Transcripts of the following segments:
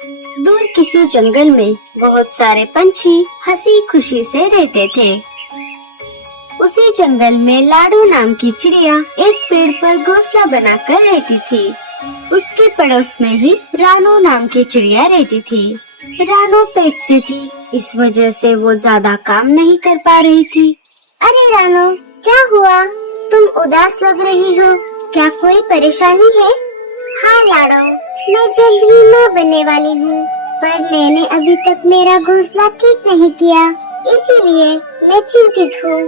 दूर किसी जंगल में बहुत सारे पंछी हंसी खुशी से रहते थे। उसी जंगल में लाडू नाम की चिड़िया एक पेड़ पर घोंसला बनाकर रहती थी। उसके पड़ोस में ही रानू नाम की चिड़िया रहती थी। रानू पेट से थी, इस वजह से वो ज्यादा काम नहीं कर पा रही थी। अरे रानू, क्या हुआ? तुम उदास लग रही हो, क्या कोई परेशानी है? हाँ लाडो, मैं जल्द ही माँ बनने वाली हूँ, पर मैंने अभी तक मेरा घोंसला ठीक नहीं किया, इसीलिए मैं चिंतित हूँ।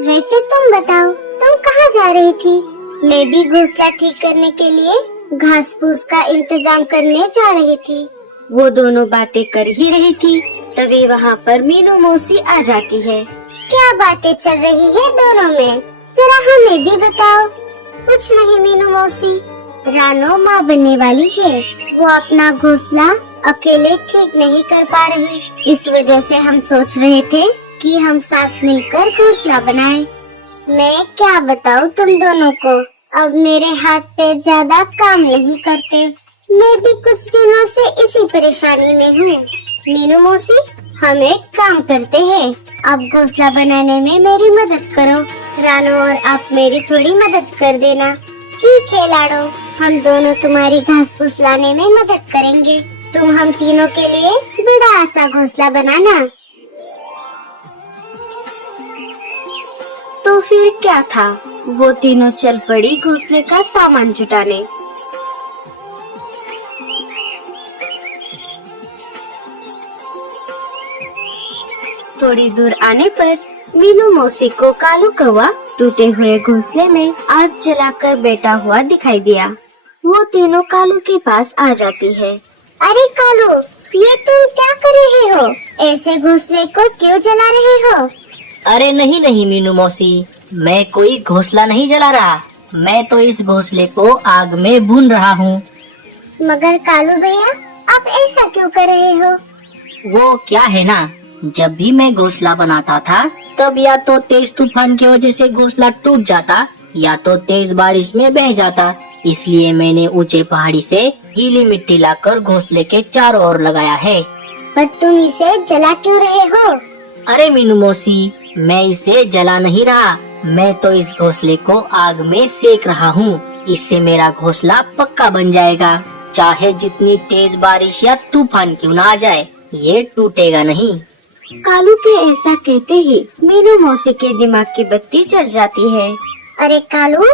वैसे तुम बताओ, तुम कहाँ जा रही थी? मैं भी घोंसला ठीक करने के लिए घास फूस का इंतजाम करने जा रही थी। वो दोनों बातें कर ही रही थी, तभी वहाँ पर मीनू मौसी आ जाती है। क्या बातें चल रही है दोनों में? जरा हमें भी बताओ। कुछ नहीं मीनू मौसी, रानू माँ बनने वाली है। वो अपना घोंसला अकेले ठीक नहीं कर पा रही, इस वजह से हम सोच रहे थे कि हम साथ मिलकर घोंसला बनाएं। मैं क्या बताऊँ तुम दोनों को, अब मेरे हाथ पे ज्यादा काम नहीं करते। मैं भी कुछ दिनों से इसी परेशानी में हूँ। मीनू मौसी, हम एक काम करते हैं, आप घोंसला बनाने में मेरी मदद करो। रानू और आप मेरी थोड़ी मदद कर देना। ठीक है लाडो, हम दोनों तुम्हारी घास फूस लाने में मदद करेंगे। तुम हम तीनों के लिए बड़ा सा घोंसला बनाना। तो फिर क्या था, वो तीनों चल पड़ी घोंसले का सामान जुटाने। थोड़ी दूर आने पर मीनू मौसी को कालू कौवा टूटे हुए घोंसले में आग जलाकर बैठा हुआ दिखाई दिया। वो तीनों कालू के पास आ जाती है। अरे कालू, ये तुम क्या कर रहे हो? ऐसे घोंसले को क्यों जला रहे हो? अरे नहीं नहीं मीनू मौसी, मैं कोई घोंसला नहीं जला रहा, मैं तो इस घोंसले को आग में भून रहा हूँ। मगर कालू भैया, आप ऐसा क्यों कर रहे हो? वो क्या है ना, जब भी मैं घोंसला बनाता था तब या तो तेज तूफान की वजह से घोंसला टूट जाता या तो तेज बारिश में बह जाता, इसलिए मैंने ऊंचे पहाड़ी से गीली मिट्टी लाकर घोंसले के चारों ओर लगाया है। पर तुम इसे जला क्यों रहे हो? अरे मीनू मौसी, मैं इसे जला नहीं रहा, मैं तो इस घोंसले को आग में सेक रहा हूँ। इससे मेरा घोंसला पक्का बन जाएगा, चाहे जितनी तेज बारिश या तूफान क्यों ना आ जाए, ये टूटेगा नहीं। कालू के ऐसा कहते ही मीनू मौसी के दिमाग की बत्ती जल जाती है। अरे कालू,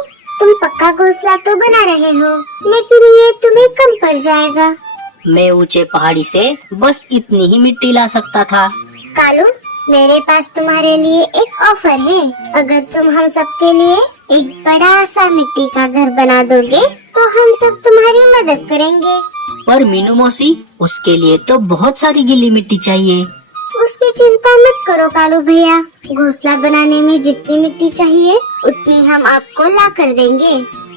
तुम पक्का घोंसला तो बना रहे हो, लेकिन ये तुम्हें कम पड़ जाएगा। मैं ऊंचे पहाड़ी से बस इतनी ही मिट्टी ला सकता था। कालू, मेरे पास तुम्हारे लिए एक ऑफर है। अगर तुम हम सब के लिए एक बड़ा सा मिट्टी का घर बना दोगे तो हम सब तुम्हारी मदद करेंगे। पर मीनू मौसी, उसके लिए तो बहुत सारी गीली मिट्टी चाहिए। उसकी चिंता मत करो कालू भैया, घोंसला बनाने में जितनी मिट्टी चाहिए उतनी हम आपको ला कर देंगे।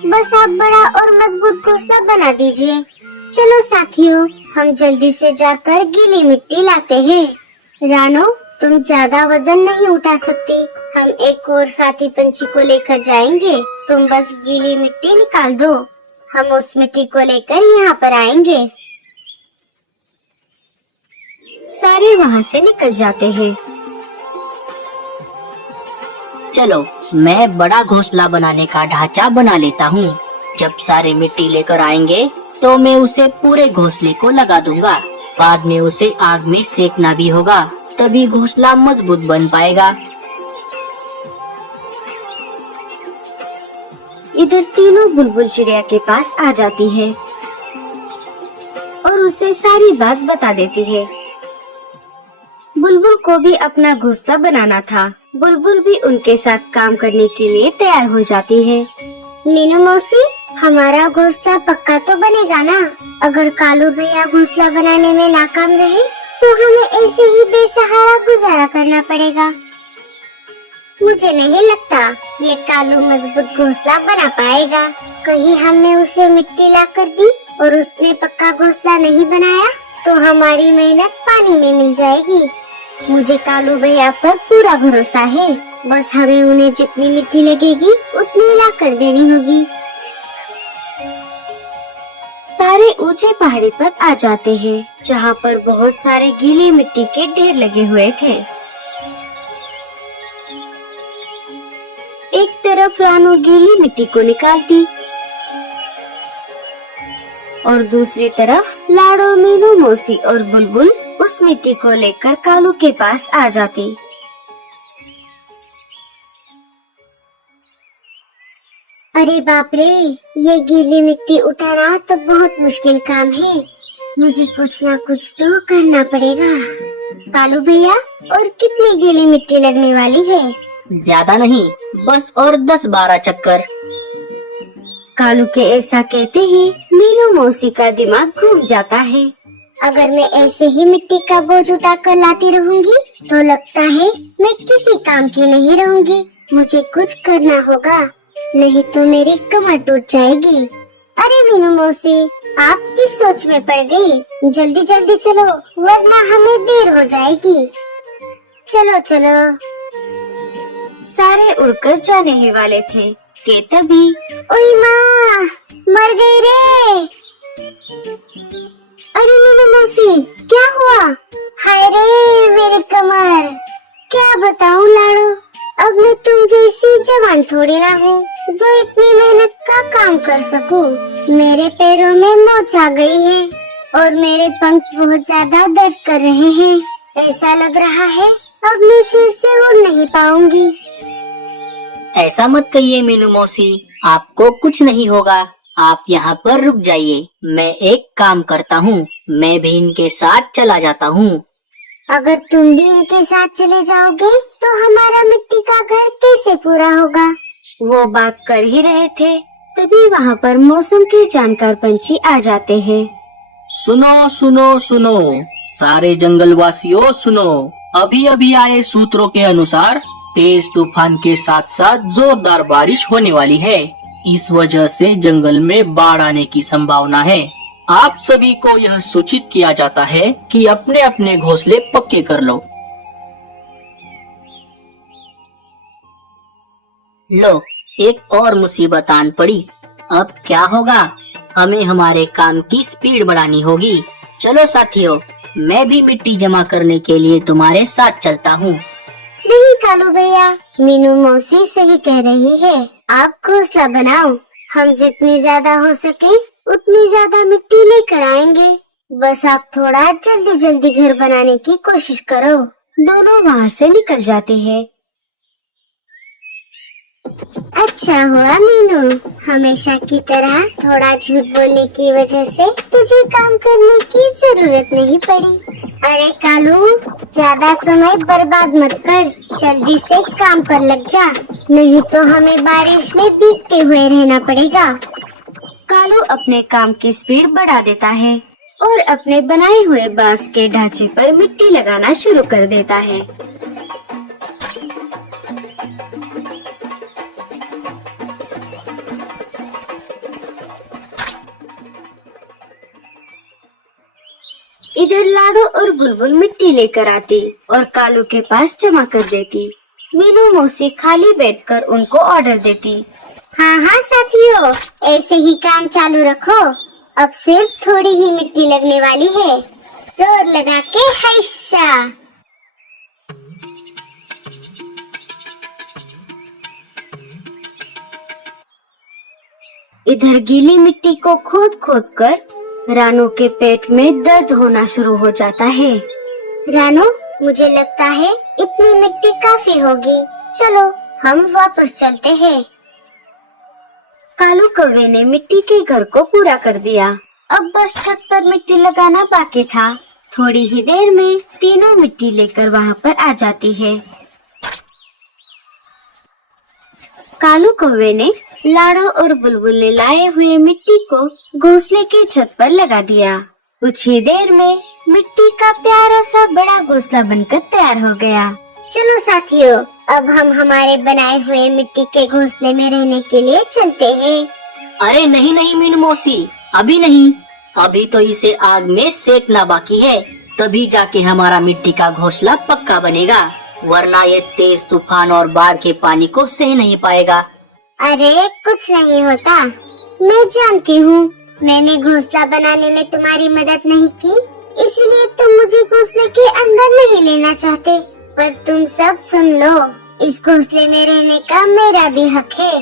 बस आप बड़ा और मजबूत घोंसला बना दीजिए। चलो साथियों, हम जल्दी से जाकर गीली मिट्टी लाते हैं। रानो, तुम ज्यादा वजन नहीं उठा सकती, हम एक और साथी पंछी को लेकर जाएंगे। तुम बस गीली मिट्टी निकाल दो, हम उस मिट्टी को लेकर यहाँ पर आएंगे। सारे वहाँ से निकल जाते हैं। चलो, मैं बड़ा घोंसला बनाने का ढांचा बना लेता हूँ। जब सारे मिट्टी लेकर आएंगे तो मैं उसे पूरे घोंसले को लगा दूंगा। बाद में उसे आग में सेकना भी होगा, तभी घोंसला मजबूत बन पाएगा। इधर तीनों बुलबुल चिड़िया के पास आ जाती है और उसे सारी बात बता देती है। बुलबुल को भी अपना घोंसला बनाना था। बुलबुल भी उनके साथ काम करने के लिए तैयार हो जाती है। मीनू मौसी, हमारा घोंसला पक्का तो बनेगा ना? अगर कालू भैया घोंसला बनाने में नाकाम रहे तो हमें ऐसे ही बेसहारा गुजारा करना पड़ेगा। मुझे नहीं लगता ये कालू मजबूत घोंसला बना पाएगा। कहीं हमने उसे मिट्टी ला कर दी और उसने पक्का घोंसला नहीं बनाया तो हमारी मेहनत पानी में मिल जाएगी। मुझे कालू भैया पर पूरा भरोसा है, बस हमें उन्हें जितनी मिट्टी लगेगी उतनी ला कर देनी होगी। सारे ऊंचे पहाड़ी पर आ जाते हैं, जहाँ पर बहुत सारे गीली मिट्टी के ढेर लगे हुए थे। एक तरफ रानो गीली मिट्टी को निकालती और दूसरी तरफ लाडो, मीनू मौसी और बुलबुल उस मिट्टी को लेकर कालू के पास आ जाती। अरे बाप रे, ये गीली मिट्टी उठाना तो बहुत मुश्किल काम है। मुझे कुछ ना कुछ तो करना पड़ेगा। कालू भैया, और कितनी गीली मिट्टी लगने वाली है? ज्यादा नहीं, बस और 10-12 चक्कर। कालू के ऐसा कहते ही मीनू मौसी का दिमाग घूम जाता है। अगर मैं ऐसे ही मिट्टी का बोझ उठा कर लाती रहूंगी तो लगता है मैं किसी काम की नहीं रहूंगी। मुझे कुछ करना होगा, नहीं तो मेरी कमर टूट जाएगी। अरे मीनू मौसी, आप किस सोच में पड़ गई? जल्दी जल्दी चलो, वरना हमें देर हो जाएगी। चलो चलो। सारे उड़कर जाने ही वाले थे कि तभी ओई माँ, मर गई रे। अरे मीनू मौसी, क्या हुआ? हाय रे मेरी कमर। क्या बताऊं लाडो, अब मैं तुम जैसी जवान थोड़ी ना हूँ जो इतनी मेहनत का काम कर सकूं। मेरे पैरों में मोच आ गई है और मेरे पंख बहुत ज्यादा दर्द कर रहे हैं। ऐसा लग रहा है अब मैं फिर से उड़ नहीं पाऊंगी। ऐसा मत कहिए मीनू मौसी, आपको कुछ नहीं होगा। आप यहाँ पर रुक जाइए, मैं एक काम करता हूँ, मैं भी इनके साथ चला जाता हूँ। अगर तुम भी इनके साथ चले जाओगे तो हमारा मिट्टी का घर कैसे पूरा होगा? वो बात कर ही रहे थे, तभी वहाँ पर मौसम के जानकार पंछी आ जाते हैं। सुनो सुनो सुनो, सारे जंगलवासियों सुनो। अभी अभी आए सूत्रों के अनुसार तेज तूफान के साथ साथ जोरदार बारिश होने वाली है। इस वजह से जंगल में बाढ़ आने की संभावना है। आप सभी को यह सूचित किया जाता है कि अपने अपने घोंसले पक्के कर लो। लो, एक और मुसीबत आन पड़ी। अब क्या होगा? हमें हमारे काम की स्पीड बढ़ानी होगी। चलो साथियों, मैं भी मिट्टी जमा करने के लिए तुम्हारे साथ चलता हूँ। नहीं कालू भैया, मीनू मौसी सही कह रही है। आप घोंसला बनाओ, हम जितनी ज्यादा हो सके उतनी ज्यादा मिट्टी लेकर आएंगे। बस आप थोड़ा जल्दी जल्दी घर बनाने की कोशिश करो। दोनों वहाँ से निकल जाते हैं। अच्छा हुआ मीनू, हमेशा की तरह थोड़ा झूठ बोलने की वजह से तुझे काम करने की जरूरत नहीं पड़ी। अरे कालू, ज्यादा समय बर्बाद मत कर, जल्दी से काम पर लग जा, नहीं तो हमें बारिश में भीगते हुए रहना पड़ेगा। कालू अपने काम की स्पीड बढ़ा देता है और अपने बनाए हुए बांस के ढांचे पर मिट्टी लगाना शुरू कर देता है। इधर लाडो और बुलबुल मिट्टी लेकर आती और कालू के पास जमा कर देती। मीनू मौसी खाली बैठकर उनको ऑर्डर देती। हाँ हाँ साथियों, ऐसे ही काम चालू रखो। अब सिर्फ थोड़ी ही मिट्टी लगने वाली है, जोर लगा के हैशा। इधर गीली मिट्टी को खोद खोद कर रानू के पेट में दर्द होना शुरू हो जाता है। रानू, मुझे लगता है इतनी मिट्टी काफी होगी, चलो हम वापस चलते हैं। कालू कौवे ने मिट्टी के घर को पूरा कर दिया। अब बस छत पर मिट्टी लगाना बाकी था। थोड़ी ही देर में तीनों मिट्टी लेकर वहाँ पर आ जाती है। कालू कौवे ने लाडो और बुलबुल ने लाए हुए मिट्टी को घोंसले के छत पर लगा दिया। कुछ ही देर में मिट्टी का प्यारा सा बड़ा घोंसला बनकर तैयार हो गया। चलो साथियों, अब हम हमारे बनाए हुए मिट्टी के घोंसले में रहने के लिए चलते हैं। अरे नहीं नहीं मीनू मौसी, अभी नहीं, अभी तो इसे आग में सेकना बाकी है, तभी जाके हमारा मिट्टी का घोंसला पक्का बनेगा, वरना ये तेज तूफान और बाढ़ के पानी को सह नहीं पाएगा। अरे कुछ नहीं होता, मैं जानती हूँ। मैंने घोंसला बनाने में तुम्हारी मदद नहीं की, इसलिए तुम मुझे घोंसले के अंदर नहीं लेना चाहते। पर तुम सब सुन लो, इस घोंसले में रहने का मेरा भी हक है।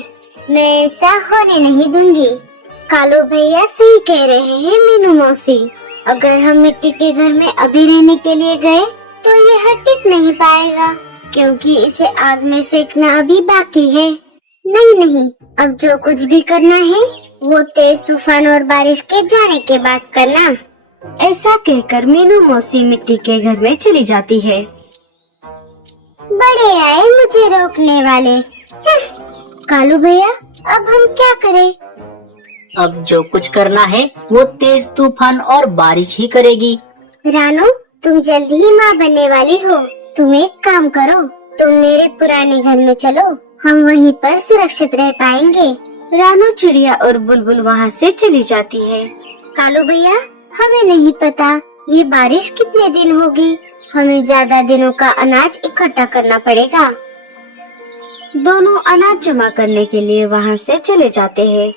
मैं ऐसा होने नहीं दूंगी। कालू भैया सही कह रहे हैं मीनू मौसी। अगर हम मिट्टी के घर में अभी रहने के लिए गए तो यह टिक नहीं पाएगा, क्योंकि इसे आग में सेकना अभी बाकी है। नहीं, अब जो कुछ भी करना है वो तेज तूफान और बारिश के जाने के बाद करना। ऐसा कहकर मीनू मौसी मिट्टी के घर में चली जाती है। बड़े आए मुझे रोकने वाले। कालू भैया, अब हम क्या करें? अब जो कुछ करना है वो तेज तूफान और बारिश ही करेगी। रानू, तुम जल्दी ही माँ बनने वाली हो। तुम एक काम करो, तुम मेरे पुराने घर में चलो, हम वहीं पर सुरक्षित रह पाएंगे। रानू चिड़िया और बुलबुल वहाँ से चली जाती है। कालू भैया, हमें नहीं पता ये बारिश कितने दिन होगी। हमें ज्यादा दिनों का अनाज इकट्ठा करना पड़ेगा। दोनों अनाज जमा करने के लिए वहाँ से चले जाते हैं।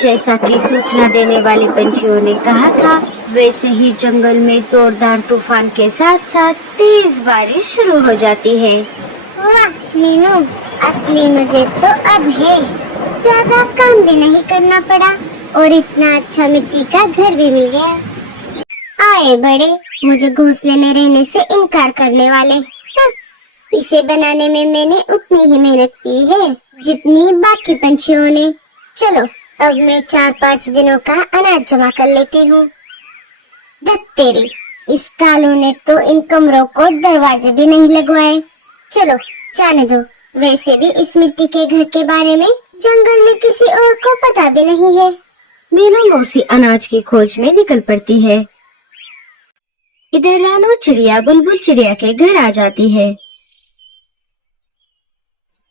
जैसा कि सूचना देने वाले पंछियों ने कहा था, वैसे ही जंगल में जोरदार तूफान के साथ साथ तेज बारिश शुरू हो जाती है। वाह मीनू, असली मजे तो अब है। ज्यादा काम भी नहीं करना पड़ा और इतना अच्छा मिट्टी का घर भी मिल गया। आए बड़े, मुझे घोंसले में रहने से इनकार करने वाले। इसे बनाने में मैंने उतनी ही मेहनत की है जितनी बाकी पंछियों ने। चलो, अब मैं 4-5 दिनों का अनाज जमा कर लेती हूँ। धत तेरी, इस कालू ने तो इन कमरों को दरवाजे भी नहीं लगवाए। चलो जाने दो, वैसे भी इस मिट्टी के घर के बारे में जंगल में किसी और को पता भी नहीं है। मीनू मौसी अनाज की खोज में निकल पड़ती है। इधर रानू चिड़िया बुलबुल चिड़िया के घर आ जाती है।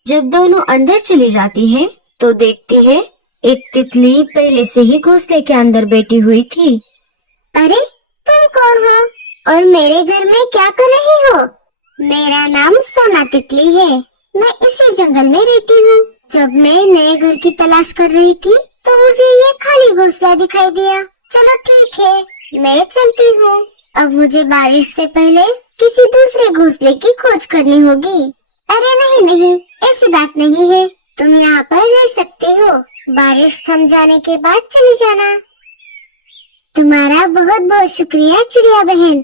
जब दोनों अंदर चली जाती है तो देखती है एक तितली पहले से ही घोंसले के अंदर बैठी हुई थी। अरे, तुम कौन हो और मेरे घर में क्या कर रही हो? मेरा नाम सोना तितली है। मैं इसी जंगल में रहती हूँ। जब मैं नए घर की तलाश कर रही थी तो मुझे ये खाली घोंसला दिखाई दिया। चलो ठीक है, मैं चलती हूँ। अब मुझे बारिश से पहले किसी दूसरे घोंसले की खोज करनी होगी। अरे नहीं, ऐसी बात नहीं है। तुम यहाँ पर रह सकते हो। बारिश थम जाने के बाद चली जाना। तुम्हारा बहुत बहुत शुक्रिया चिड़िया बहन।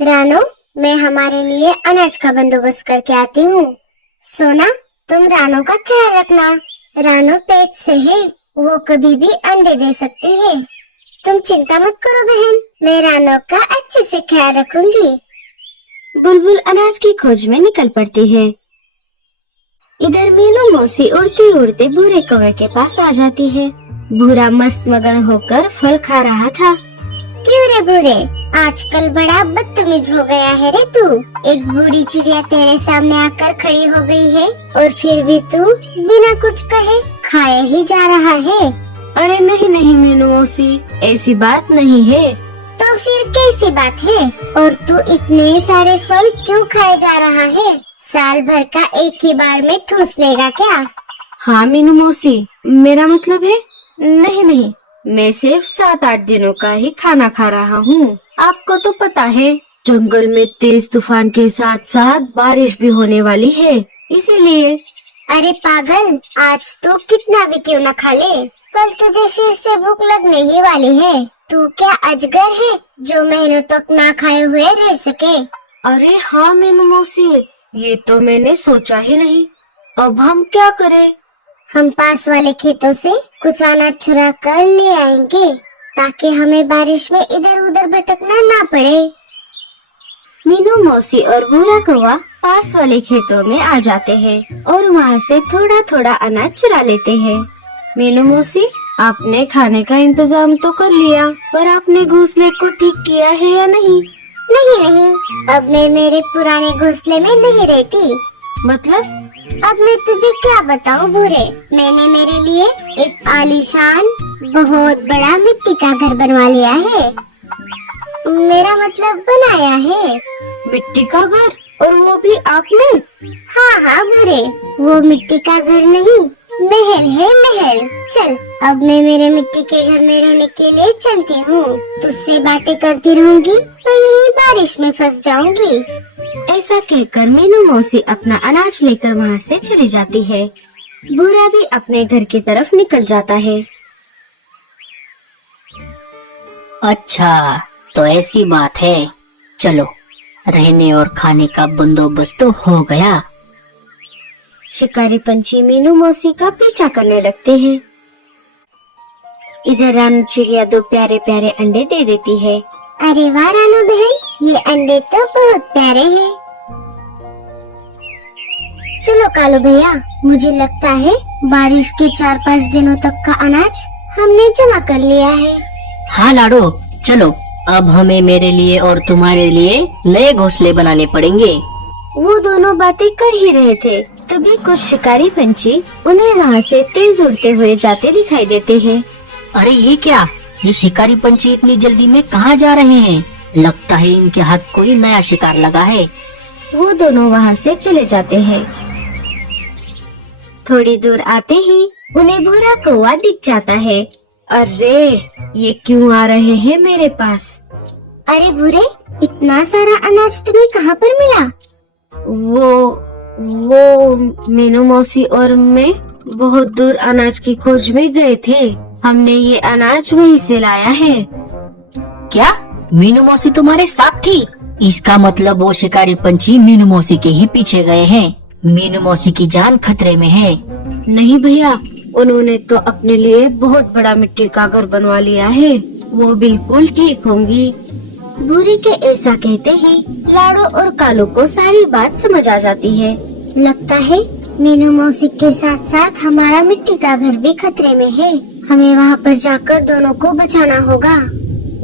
रानू, मैं हमारे लिए अनाज का बंदोबस्त करके आती हूँ। सोना, तुम रानू का ख्याल रखना। रानू पेट से है, वो कभी भी अंडे दे सकती है। तुम चिंता मत करो बहन, मैं रानू का अच्छे से ख्याल रखूंगी। बुलबुल अनाज की खोज में निकल पड़ती है। इधर मीनू मौसी उड़ते उड़ते भूरे कौवे के पास आ जाती है। भूरा मस्त मगन होकर फल खा रहा था। क्यों रे भूरे, आजकल बड़ा बदतमीज हो गया है रे तू। एक बूढ़ी चिड़िया तेरे सामने आकर खड़ी हो गई है और फिर भी तू बिना कुछ कहे खाए ही जा रहा है। अरे नहीं मीनू मौसी, ऐसी बात नहीं है। तो फिर कैसी बात है? और तू इतने सारे फल क्यों खाए जा रहा है? साल भर का एक ही बार में ठूस लेगा क्या? हाँ मीनू मौसी, मेरा मतलब है नहीं, मैं सिर्फ 7-8 दिनों का ही खाना खा रहा हूँ। आपको तो पता है जंगल में तेज तूफान के साथ साथ बारिश भी होने वाली है, इसीलिए। अरे पागल, आज तो कितना भी क्यों न खा ले, कल तुझे फिर से भूख लगने ही वाली है। तू क्या अजगर है जो महीनों तक ना खाए हुए रह सके? अरे हाँ मीनू मौसी, ये तो मैंने सोचा ही नहीं। अब हम क्या करें? हम पास वाले खेतों से कुछ अनाज चुरा कर ले आएंगे ताकि हमें बारिश में इधर उधर भटकना ना पड़े। मीनू मौसी और भूरा कौवा पास वाले खेतों में आ जाते हैं और वहाँ से थोड़ा थोड़ा अनाज चुरा लेते हैं। मीनू मौसी, आपने खाने का इंतजाम तो कर लिया, पर आपने घोंसले को ठीक किया है या नहीं? नहीं, अब मैं मेरे पुराने घोंसले में नहीं रहती। मतलब? अब मैं तुझे क्या बताऊं भूरे, मैंने मेरे लिए एक आलीशान बहुत बड़ा मिट्टी का घर बनवा लिया है। मेरा मतलब बनाया है। मिट्टी का घर? और वो भी आपने? हाँ भूरे, वो मिट्टी का घर नहीं, महल है महल। चल अब मैं मेरे मिट्टी के घर में रहने के लिए चलती हूँ। तुझसे बातें करती रहूंगी तो यही बारिश में फंस जाऊंगी। ऐसा कहकर मीनू मौसी अपना अनाज लेकर वहाँ से चली जाती है। बूढ़ा भी अपने घर की तरफ निकल जाता है। अच्छा, तो ऐसी बात है। चलो, रहने और खाने का बंदोबस्त तो हो गया। शिकारी पंछी मीनू मौसी का पीछा करने लगते हैं। इधर रानू चिड़िया दो प्यारे प्यारे अंडे दे देती है। अरे वाह रानू बहन, ये अंडे तो बहुत प्यारे हैं। चलो कालू भैया, मुझे लगता है बारिश के 4-5 दिनों तक का अनाज हमने जमा कर लिया है। हाँ लाडो, चलो अब हमें मेरे लिए और तुम्हारे लिए नए घोंसले बनाने पड़ेंगे। वो दोनों बातें कर ही रहे थे, तभी कुछ शिकारी पंछी उन्हें वहाँ से तेज उड़ते हुए जाते दिखाई देते हैं। अरे ये क्या, ये शिकारी पंछी इतनी जल्दी में कहाँ जा रहे हैं? लगता है इनके हाथ कोई नया शिकार लगा है। वो दोनों वहाँ से चले जाते हैं। थोड़ी दूर आते ही उन्हें भूरा कौवा दिख जाता है। अरे ये क्यों आ रहे हैं मेरे पास? अरे भूरे, इतना सारा अनाज तुम्हें कहाँ पर मिला? वो मीनू मौसी और मैं बहुत दूर अनाज की खोज में गए थे। हमने ये अनाज वहीं से लाया है। क्या मीनू मौसी तुम्हारे साथ थी? इसका मतलब वो शिकारी पंछी मीनू मौसी के ही पीछे गए हैं। मीनू मौसी की जान खतरे में है। नहीं भैया, उन्होंने तो अपने लिए बहुत बड़ा मिट्टी का घर बनवा लिया है। वो बिल्कुल ठीक होंगी। भूरे के ऐसा कहते ही लाडो और कालू को सारी बात समझ आ जाती है। लगता है मीनू मौसी के साथ साथ हमारा मिट्टी का घर भी खतरे में है। हमें वहाँ पर जाकर दोनों को बचाना होगा।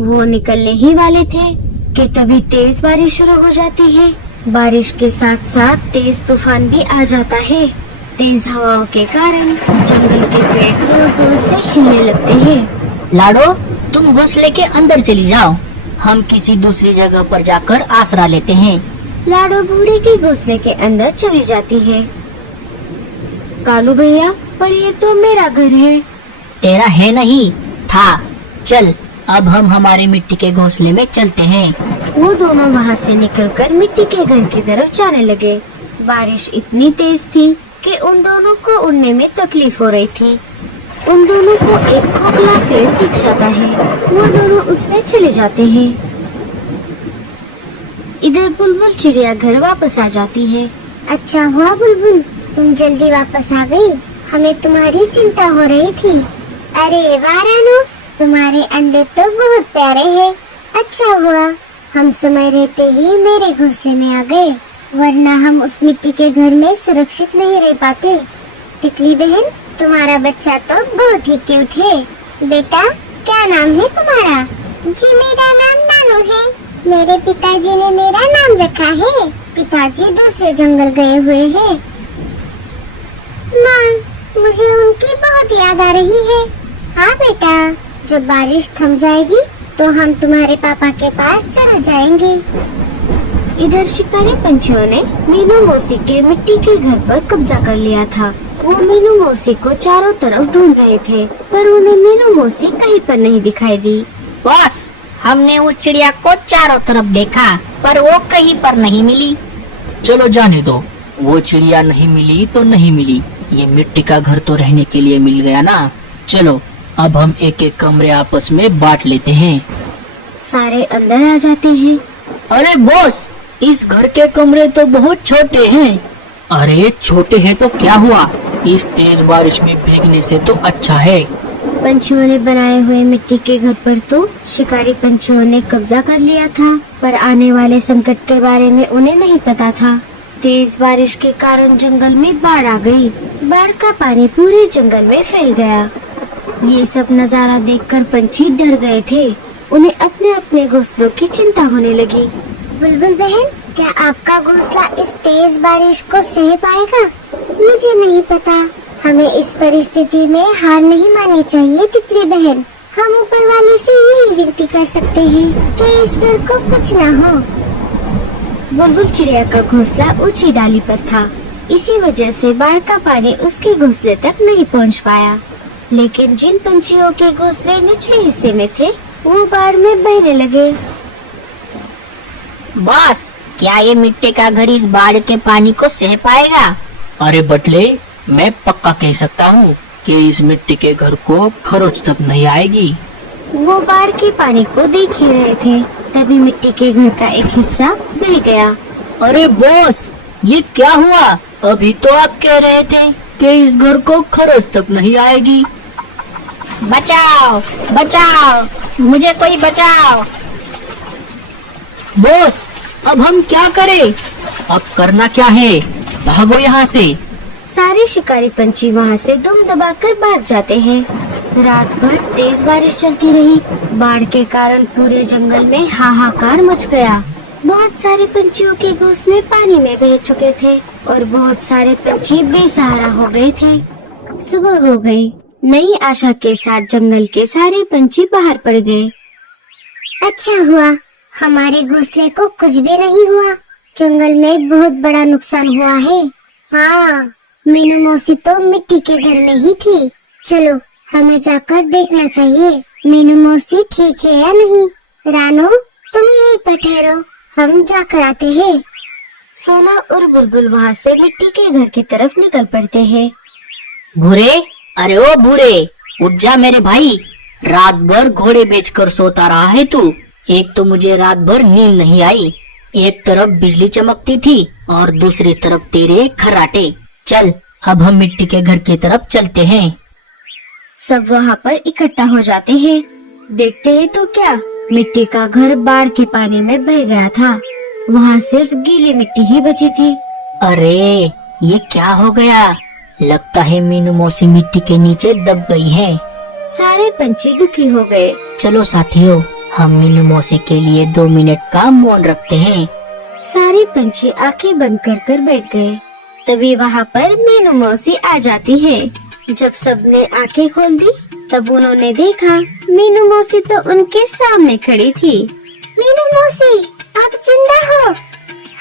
वो निकलने ही वाले थे कि तभी तेज बारिश शुरू हो जाती है। बारिश के साथ साथ तेज तूफान भी आ जाता है। तेज हवाओं के कारण जंगल के पेड़ जोर जोर से हिलने लगते हैं। लाडो, तुम घोंसले के अंदर चली जाओ, हम किसी दूसरी जगह पर जाकर आसरा लेते हैं। लाडो भूरे के घोंसले के अंदर चली जाती है। कालू भैया, पर ये तो मेरा घर है। तेरा है नहीं था। चल अब हम हमारे मिट्टी के घोंसले में चलते हैं। वो दोनों वहाँ से निकलकर मिट्टी के घर की तरफ जाने लगे। बारिश इतनी तेज थी कि उन दोनों को उड़ने में तकलीफ हो रही थी। उन दोनों को एक खोखला पेड़ दिख जाता है। वो दोनों उसमें चले जाते हैं। इधर बुलबुल चिड़िया घर वापस आ जाती है। अच्छा हुआ बुलबुल, तुम जल्दी वापस आ गई। हमें तुम्हारी चिंता हो रही थी। अरे वाह रानू, तुम्हारे अंडे तो बहुत प्यारे हैं। अच्छा हुआ हम समय रहते ही मेरे घोंसले में आ गए, वरना हम उस मिट्टी के घर में सुरक्षित नहीं रह पाते। तितली बहन, तुम्हारा बच्चा तो बहुत ही क्यूट है। बेटा, क्या नाम है तुम्हारा? जी मेरा नाम नानू है। मेरे पिताजी ने मेरा नाम रखा है। पिताजी दूसरे जंगल गए हुए हैं। माँ, मुझे उनकी बहुत याद आ रही है। हाँ बेटा, जब बारिश थम जाएगी तो हम तुम्हारे पापा के पास चले जाएंगे। इधर शिकारी पंछियों ने मीनू मौसी के मिट्टी के घर पर कब्जा कर लिया था। वो मीनू मौसी को चारों तरफ ढूंढ रहे थे, पर उन्हें मीनू मौसी कहीं पर नहीं दिखाई दी। बॉस, हमने उस चिड़िया को चारों तरफ देखा, पर वो कहीं पर नहीं मिली। चलो जाने दो, वो चिड़िया नहीं मिली तो नहीं मिली, ये मिट्टी का घर तो रहने के लिए मिल गया ना। चलो अब हम एक एक कमरे आपस में बांट लेते हैं। सारे अंदर आ जाते हैं। अरे बॉस, इस घर के कमरे तो बहुत छोटे हैं। अरे छोटे हैं तो क्या हुआ, इस तेज बारिश में भीगने से तो अच्छा है। पंछियों ने बनाए हुए मिट्टी के घर पर तो शिकारी पंछियों ने कब्जा कर लिया था, पर आने वाले संकट के बारे में उन्हें नहीं पता था। तेज बारिश के कारण जंगल में बाढ़ आ गई। बाढ़ का पानी पूरे जंगल में फैल गया। ये सब नजारा देखकर पंछी डर गए थे। उन्हें अपने अपने घोंसलों की चिंता होने लगी। बुलबुल बहन, क्या आपका घोंसला इस तेज बारिश को सह पाएगा? मुझे नहीं पता। हमें इस परिस्थिति में हार नहीं माननी चाहिए तितली बहन। हम ऊपर वाले से यही विनती कर सकते हैं कि इस घर को कुछ ना हो। बुलबुल चिड़िया का घोंसला ऊंची डाली पर था, इसी वजह से बाढ़ का पानी उसके घोंसले तक नहीं पहुंच पाया। लेकिन जिन पंछियों के घोंसले निचले हिस्से में थे वो बाढ़ में बहने लगे। बॉस, क्या ये मिट्टी का घर इस बाढ़ के पानी को सह पाएगा? अरे बटले, मैं पक्का कह सकता हूँ कि इस मिट्टी के घर को खरोच तक नहीं आएगी। वो बाढ़ के पानी को देख ही रहे थे, तभी मिट्टी के घर का एक हिस्सा बह गया। अरे बॉस, ये क्या हुआ? अभी तो आप कह रहे थे कि इस घर को खरोच तक नहीं आएगी। बचाओ, बचाओ, मुझे कोई बचाओ। बॉस, अब हम क्या करें? अब करना क्या है? भागो यहाँ से। सारे शिकारी पंछी वहाँ से दुम दबाकर भाग जाते हैं। रात भर तेज बारिश चलती रही। बाढ़ के कारण पूरे जंगल में हाहाकार मच गया। बहुत सारे पंछियों के घोंसले पानी में बह चुके थे और बहुत सारे पंछी बेसहारा हो गए थे। सुबह हो गई। नई आशा के साथ जंगल के सारे पंछी बाहर पड़ गए। अच्छा हुआ हमारे घोंसले को कुछ भी नहीं हुआ। जंगल में बहुत बड़ा नुकसान हुआ है। हाँ, मीनू मौसी तो मिट्टी के घर में ही थी। चलो हमें जाकर देखना चाहिए मीनू मौसी ठीक है या नहीं। रानो, तुम यहीं पर ठहरो, हम जाकर आते हैं। सोना और बुलबुल वहाँ से मिट्टी के घर की तरफ निकल पड़ते हैं। भूरे, अरे ओ भूरे, उठ जा मेरे भाई। रात भर घोड़े बेचकर सोता रहा है तू। एक तो मुझे रात भर नींद नहीं आई, एक तरफ बिजली चमकती थी और दूसरी तरफ तेरे खर्राटे। चल, अब हम मिट्टी के घर की तरफ चलते हैं। सब वहाँ पर इकट्ठा हो जाते हैं। देखते हैं तो क्या, मिट्टी का घर बाढ़ के पानी में बह गया था। वहाँ सिर्फ गीली मिट्टी ही बची थी। अरे ये क्या हो गया? लगता है मीनू मौसी मिट्टी के नीचे दब गई है। सारे पंछी दुखी हो गए। चलो साथियों, हम मीनू मौसी के लिए 2 मिनट का मौन रखते हैं। सारे पंछी आंखें बंद कर बैठ गए। तभी वहाँ पर मीनू मौसी आ जाती है। जब सबने आंखें खोल दी तब उन्होंने देखा मीनू मौसी तो उनके सामने खड़ी थी। मीनू मौसी, आप जिंदा हो?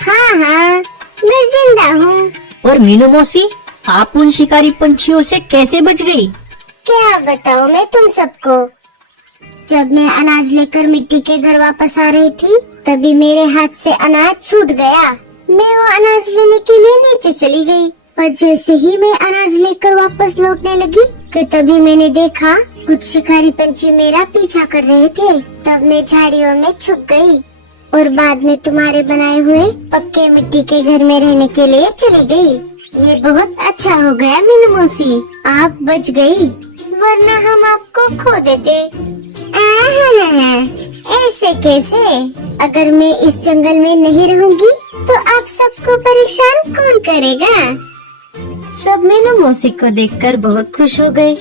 हाँ हाँ, मैं जिंदा हूँ। और मीनू मौसी, आप उन शिकारी पंछियों से कैसे बच गई? क्या बताऊँ मैं तुम सबको। जब मैं अनाज लेकर मिट्टी के घर वापस आ रही थी तभी मेरे हाथ से अनाज छूट गया। मैं वो अनाज लेने के लिए नीचे चली गई, पर जैसे ही मैं अनाज लेकर वापस लौटने लगी कि तभी मैंने देखा कुछ शिकारी पंछी मेरा पीछा कर रहे थे। तब मैं झाड़ियों में छुप गई और बाद में तुम्हारे बनाए हुए पक्के मिट्टी के घर में रहने के लिए चली गई। ये बहुत अच्छा हो गया मीनू मौसी, आप बच गई, वरना हम आपको खो देते। ऐसे कैसे? अगर मैं इस जंगल में नहीं रहूंगी तो आप सबको परेशान कौन करेगा? सब मीनू मौसी को देखकर बहुत खुश हो गए।